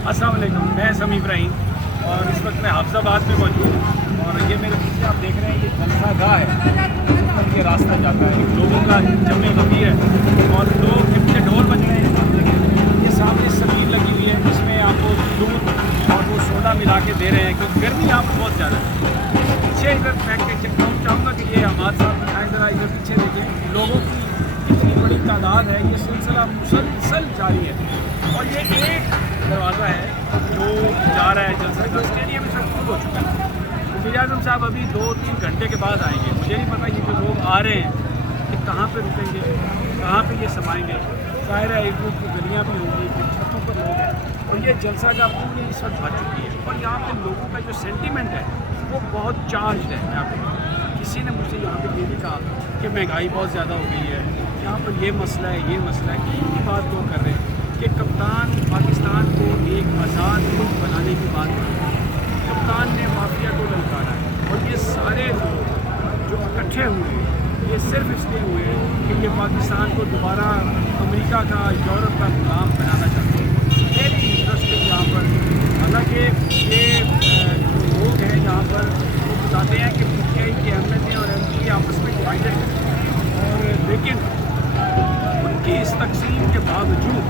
अस्सलाम वालेकुम, मैं समी इब्राहिम और इस वक्त मैं हाफिजाबाद में मौजूद हूँ। और ये मेरे पीछे आप देख रहे हैं, ये जलसा गाह है, जिस पर ये रास्ता जाता है। लोगों का जमे गफी है और लोग के पीछे ढोल बज रहे हैं। ये सामने समीर लगी हुई है, जिसमें आपको दूध और वो सोडा मिला के दे रहे हैं, क्योंकि गर्मी यहाँ पर बहुत ज़्यादा है। पीछे इधर मैं चाहूँगा कि ये हमारे साथ दिखाएँ, ज़रा इधर पीछे देखें। लोगों की इतनी बड़ी तादाद है, ये सिलसिला मुसलसल जारी है। और ये एक दरवाज़ा है जो जा रहा है जलसा का। स्टेडियम में सब फुल हो चुका है। वज़ीर आज़म साहब अभी 2-3 घंटे के बाद आएंगे। मुझे नहीं पता ये जो लोग आ रहे हैं कि कहाँ पे रुकेंगे, कहाँ पे ये समाएंगे। ज़ाहिर है एक की गलियाँ भी होंगी, फिर छतों पर लोग हैं और ये जलसा का पूरी इस वक्त भर चुकी है। और यहाँ पे लोगों का जो सेंटीमेंट है वो बहुत चार्ज है। मैं आपको किसी ने मुझसे यहाँ पे ये भी कहा कि महंगाई बहुत ज़्यादा हो गई है, यहाँ पर ये मसला है, ये मसला है। कि इनकी बात लोग कर रहे हैं कि कप्तान पाकिस्तान को एक आज़ाद मुल्क बनाने की बात कर रहे हैं। कप्तान ने माफिया को ललकारा है और ये सारे लोग जो इकट्ठे हुए हैं ये सिर्फ इसलिए हुए हैं कि ये पाकिस्तान को दोबारा अमेरिका का, यूरोप का गुलाम बनाना चाहते हैं। मेरी इंटरेस्ट है यहाँ पर। हालांकि ये जो लोग हैं यहाँ पर वो बताते हैं कि PTI के MNA और MP आपस में डिवाइडेड हैं, और लेकिन उनकी इस तकसीम के बावजूद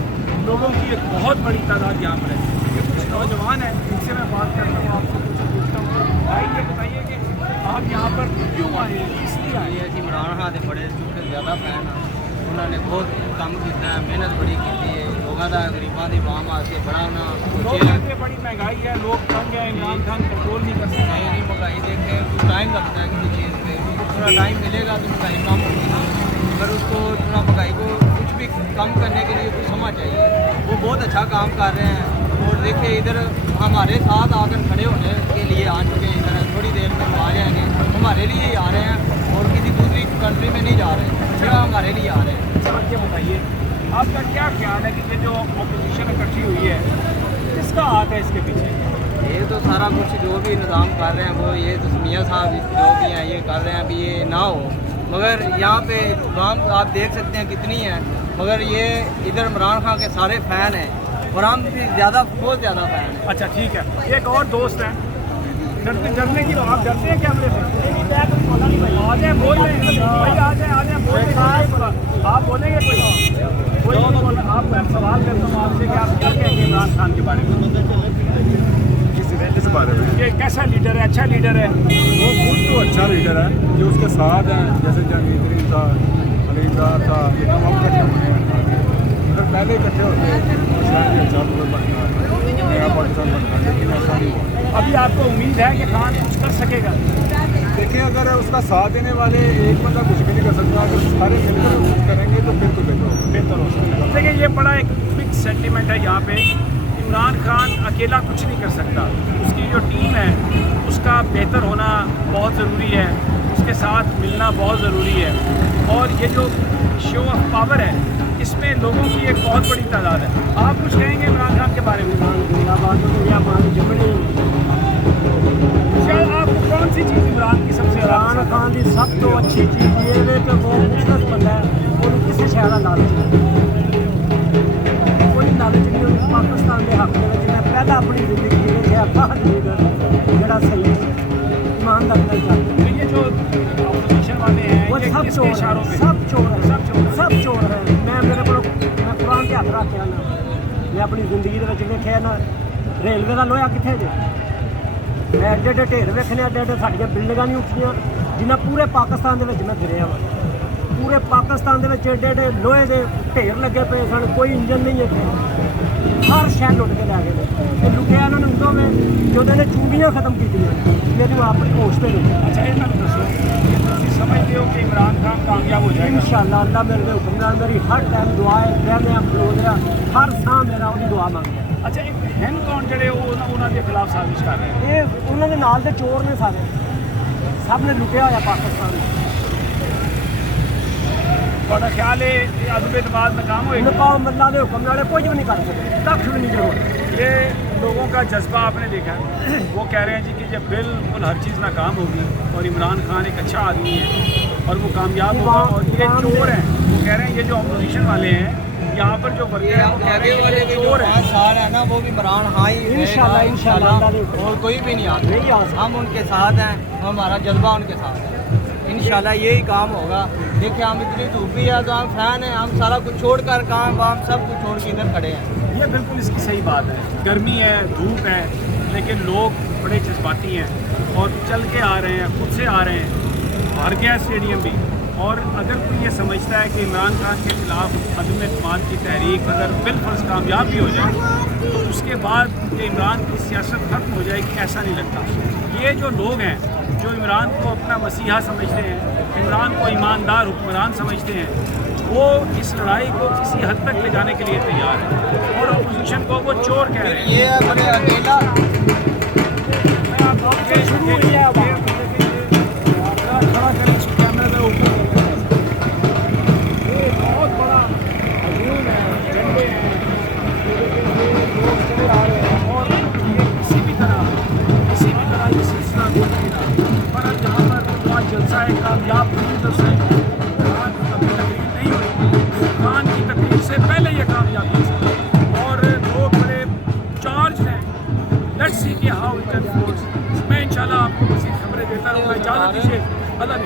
लोगों की एक बहुत बड़ी तादाद यहाँ पर है। ये कुछ नौजवान हैं, इनसे मैं बात करता हूँ, आपसे कुछ पूछता हूँ। भाई ये बताइए कि आप यहाँ पर क्यों आए हैं, किस लिए आए हैं? जी इमरान खान के बड़े चूंकि ज़्यादा फैन हैं, उन्होंने बहुत काम किया है, मेहनत बड़ी की है। लोगों का गरीबों की आवाम वास्ते बड़ा लोग कहते हैं बड़ी महंगाई है, लोग तंग हैं, इमरान खान कंट्रोल नहीं कर सकते। नहीं महंगाई देखे कुछ टाइम लगता है किसी चीज़ पे, थोड़ा टाइम मिलेगा तो महंगाई कम होगी ना। अगर उसको थोड़ा महंगाई को कुछ भी कम करने के लिए कुछ समझ चाहिए। वो बहुत अच्छा काम कर रहे हैं और देखिए इधर हमारे साथ आकर खड़े होने के लिए आ चुके हैं। इधर थोड़ी देर में आ जाएंगे, हमारे लिए ही आ रहे हैं और किसी दूसरी कंट्री में नहीं जा रहे हैं, सिर्फ हमारे लिए आ रहे हैं। चलो ये बताइए आपका क्या ख्याल है कि ये जो अपोजिशन इकट्ठी हुई है, किसका हाथ है इसके पीछे? ये तो सारा कुछ जो भी निज़ाम कर रहे हैं वो ये तो मियाँ साहब जो भी हैं ये कर रहे हैं। अभी ये ना हो, मगर यहाँ पे काम आप देख सकते हैं कितनी है, मगर ये इधर इमरान खान के सारे फ़ैन हैं और हम भी ज़्यादा, बहुत ज़्यादा फ़ैन हैं। अच्छा ठीक है। एक और दोस्त है, डरने की आप डरते हैं कैमरे से? आ जाए बोल रहे हैं भाई, आ जाए बोल रहे हैं। आप बोलेंगे कोई आप? मैं सवाल करता हूँ आपसे कि आप क्या कहेंगे इमरान खान के बारे में? इस बारे में ये कैसा लीडर है? अच्छा लीडर है? वो खुद तो अच्छा लीडर है, जो उसके साथ हैं जैसे जंगीर था, अलीदार था, हम इकट्ठे होने अगर पहले इकट्ठे होते तो शायद ये अच्छा मुल्क बनता है, नया पाकिस्तान बनता है, लेकिन ऐसा नहीं हुआ। अभी आपको उम्मीद है कि खान कुछ कर सकेगा? देखिए अगर उसका साथ देने वाले एक बंदा कुछ भी नहीं कर सकता, अगर सारे मिलकर कुछ करेंगे तो फिर तो बेहतर हो सकता। देखिए ये बड़ा एक बिग सेंटीमेंट है यहाँ पे। इमरान खान अकेला कुछ नहीं कर सकता, उसकी जो टीम है उसका बेहतर होना बहुत ज़रूरी है, उसके साथ मिलना बहुत ज़रूरी है। और ये जो शो ऑफ पावर है इसमें लोगों की एक बहुत बड़ी तादाद है। आप कुछ कहेंगे इमरान खान के बारे में? शायद आपको कौन सी चीज़ इमरान की सबसे इमरान खान की सब तो अच्छी चीज़ ये है कि वो बिजनेस बंदा है, वो किसी शहर का लालच नहीं, कोई लालच नहीं। पाकिस्तान के हक में जिन्हें पहला अपनी जिंदगी जरा सही ईमानदारी चाहते तो ये जो अपोजिशन वाले हैं वो ये सब किसके चोर है, इशारों पे? सब चोर है, सब चोर है। मैं मेरे को मैं कुरान के हथ रखिया ना, मैं अपनी जिंदगी देखिया ना रेलवे का लोहा कितने जे, मैं एडे एडे ढेर वेखने, एडे एडे साड़ियाँ बिल्डिंगां नहीं उठियां जिन्हें पूरे पाकिस्तान के मैं गिरिया वा। पूरे पाकिस्तान के एडे एडे लोहे के ढेर लगे पे सन, कोई इंजन नहीं है, हर शहर लुट के लै गए। लुटिया इन्होंने उदों में जो चूड़ियाँ खत्म की लेकिन अपनी होश पे नहीं। अच्छा ये मैं दसो, तुम समझते हो कि इमरान खान कामयाब हो जाएगा? इंशाअल्लाह अल्लाह मेरे हुक्म नाल मेरी हर टाइम दुआ है, रहने खलो रहा हर साह मेरा उन्हें दुआ मंगता। अच्छा एक हैं कौन जड़े उन्होंने खिलाफ साजिश कर रहे हैं? ये उन्होंने नाल दे चोर ने सारे, सब ने लुटिया होया पाकिस्तान। थोड़ा ख्याल है अदबे नमाज नाकाम होएगी? नकाम अल्लाह के हुक्म नाल कुछ भी नहीं कर सकते, कख भी नहीं जरूरत। ये लोगों का जज्बा आपने देखा है, वो कह रहे हैं जी कि जब बिल्कुल हर चीज़ नाकाम होगी और इमरान खान एक अच्छा आदमी है और वो कामयाब होगा और ये चोर हैं। वो कह रहे हैं ये जो अपोजिशन वाले हैं यहाँ पर जो वर्कर है वो कह रहे आगे हैं वाले ये के जो चोर है। 5 साल है ना, वो भी इमरान हाई इंशाल्लाह, इंशाल्लाह। और कोई भी नहीं आता, नहीं आ सकता। हम उनके साथ हैं, हमारा जज्बा उनके साथ है, इंशाल्लाह यही काम होगा। देखिए हम इतनी धूप भी है तो हम फैन हैं, हम सारा कुछ छोड़ कर काम वाम सब कुछ छोड़ के इधर खड़े हैं। ये बिल्कुल इसकी सही बात है, गर्मी है, धूप है, लेकिन लोग बड़े जज्बाती हैं और चल के आ रहे हैं, खुद से आ रहे हैं, भर गया स्टेडियम भी। और अगर कोई ये समझता है कि इमरान खान के खिलाफ अदम एतमाद की तहरीक अगर बिलफर्ज कामयाब भी हो जाए तो उसके बाद कि इमरान की सियासत खत्म हो जाएगी, ऐसा नहीं लगता। ये जो लोग हैं जो इमरान को अपना मसीहा समझते हैं, इमरान को ईमानदार हुक्मरान समझते हैं, वो इस लड़ाई को किसी हद तक ले जाने के लिए तैयार है और अपोजिशन को वो चोर कह रहे हैं। ये है बड़े अकेला मैं आप लोग के शुरू हुई है खड़ा करें इस कैमरे में ऊपर ये बहुत बड़ा हजूम है, झंडे हैं, लोग चले आ रहे हैं और ये किसी भी तरह ये सिलसिला चलेगा। पर अब जहाँ पर आज जलसा है कामयाब जलसा है, खान की तकरीर नहीं हुई, खान की तकरीर से पहले ये कामयाब जलसा है और लोग बड़े चार्ज हैं। लेट्स सी कि हाउ इट अनफोल्ड्स। मैं इंशाल्लाह आपको किसी खबरें देता रहूँगा। इजाज़त दीजिए, अल्लाह ने